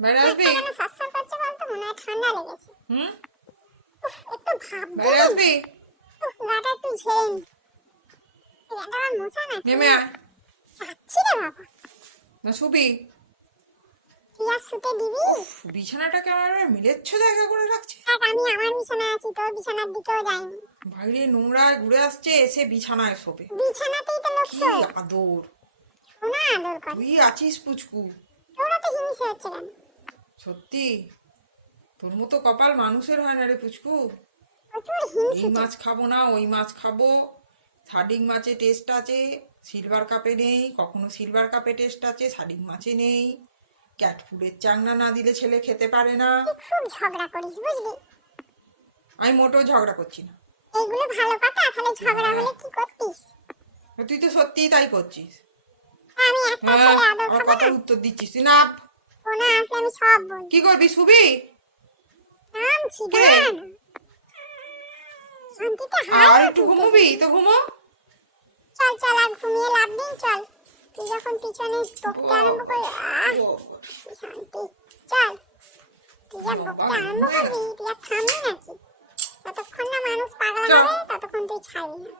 বাইরে আসবি? কেন সরসর করছে বলতো, মনে হয় ঠান্ডা লেগেছে। হুম, একটু ভাব বাইরে আসবি? গাটা একটু ঝেড়ে নি। এটা আমার মশা না, নেমে আয়। যাচ্ছি রে বাবা। না শুবি? তুই আর শুতে দিবি? বিছানাটাকে আমার মিলেচ্ছ জায়গা করে রাখছে। দেখ, আমি আমার বিছানায় আছি, তোর বিছানার দিকেও যাইনি। বাইরে নোংরায় ঘুরে আসছে, এসে বিছানায় শোবে। বিছানাতেই তো লোক কি শোয়। আদর! শোনা আদর করে। তুই আছিস পুচকু। তোরা তো হিংসে হচ্ছে কেন? সত্যি তোর মতো কপাল মানুষের হয় না রে পুচকু। প্রচুর এই হিংসে। মাছ খাবো না, ওই মাছ খাবো। শার্ডিং মাছে টেস্ট আছে, সিলভার কাপে নেই। কখনো সিলভার কাপে টেস্ট আছে, শার্ডিং মাছে নেই। ক্যাটফুডের চাংনা না দিলে ছেলে খেতে পারে না। তুই খুব ঝগড়া করিস বুঝলি। আমি মোটেও ঝগড়া করছি না। এইগুলো ভালো কথা, তাহলে ঝগড়া হলে কি করতিস? তুই তো সত্যিই তাই করছিস। আমি একটা হ্যাঁ, ছেলে আদর আমার খাবো না? কথার উত্তর দিচ্ছিস তুই না। ফোনে আসলে আমি সব বলবো। কি করবি, শুবি? নামছি, কি রে? দাঁড়া না। শান্তিতে আর হাই একটু ঘুমোবি তো ঘুমো। চল চল, আর ঘুমিয়ে লাভ নেই, চল। তুই যখন পিছনে বকতে আরম্ভ করবি, কি শান্তি। চল, তুই যা বকতে আরম্ভ করবি, তুই আর থামবি নাকি? যতক্ষণ না মানুষ পাগলা চল। হবে ততক্ষণ তুই ছাড়বি না।